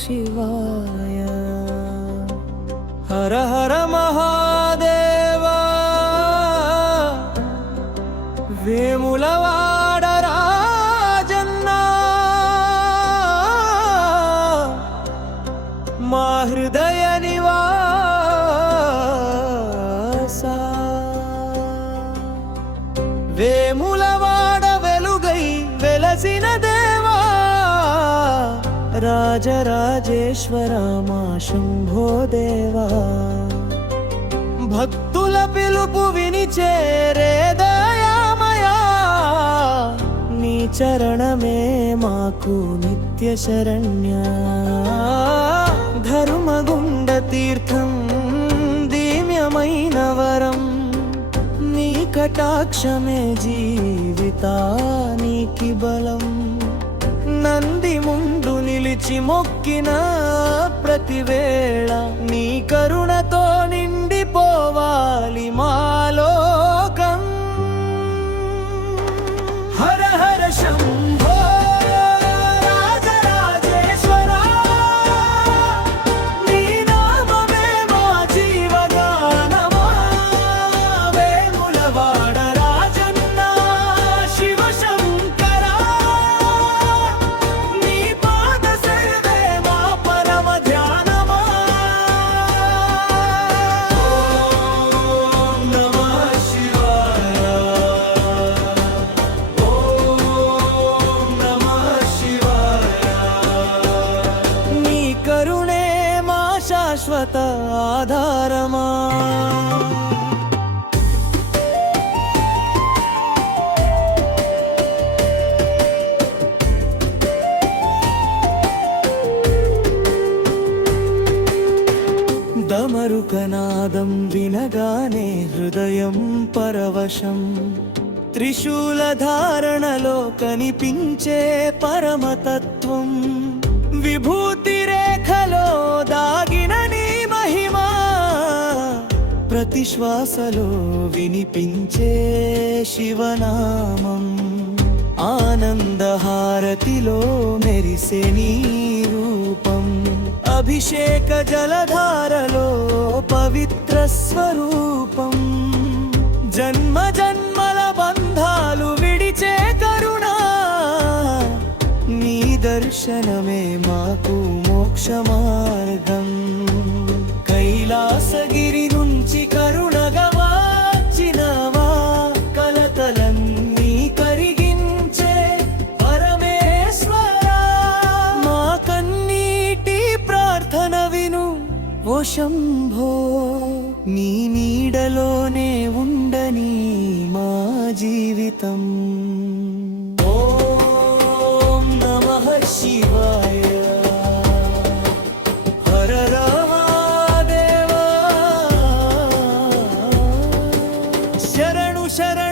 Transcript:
शिवाय। हर हर महादेवा वेमुलवाड राजन्ना मा हृदय निवासा। वेमुलवाड वेलुगै वेलसिन देवा राजराजेश्वरा मा शंभो देवा। భక్తుల పిలుపు విని చేరే దయామయా నీ చరణమే మాకు నిత్య శరణ్య। ధర్మగుండ తీర్థం దివ్యమైన వరం నీ కటాక్షమే జీవితానికి బలం। నంది ముందు నిలిచి మొక్కిన ప్రతివేళ నీ కరుణతో నిండిపోవాలి మాలోకం। హర హర శంభో రాజరాజేశ్వరా నీ నామమే మా జీవగానమా। వేములవాడ రాజన్న శివ శంకరా నీ పాద సేవే మా పరమ ధ్యానమా। ఓం నమః శివాయ ఓం నమః శివాయ। నీ కరుణే మా శాశ్వత ఆధారమా। దమరుకనాదం వినగానే హృదయం పరవశం। త్రిశూలధారణలో కనిపించే పరమతత్వం। విభూతి రేఖలో దాగిన నీ మహిమా ప్రతి శ్వాసలో వినిపించే శివనామం। ఆనందహారతిలో మెరిసే నీ రూపం। అభిషేక జలధారలో పవిత్ర స్వరూపం। జన్మ జన్మల బంధాలు విడిచే కరుణా నీ దర్శనమే మాకు మోక్ష మార్గం। కైలాసగిరి నుంచి కరుణగా వచ్చినవా కలతలన్నీ కరిగించే పరమేశ్వరా। మా కన్నీటి ప్రార్థన విను ఓ శంభో నీ నీడలోనే ఉండని మా జీవితం। ఓం నమః శివాయ హర మహాదేవా శరణు శరణు।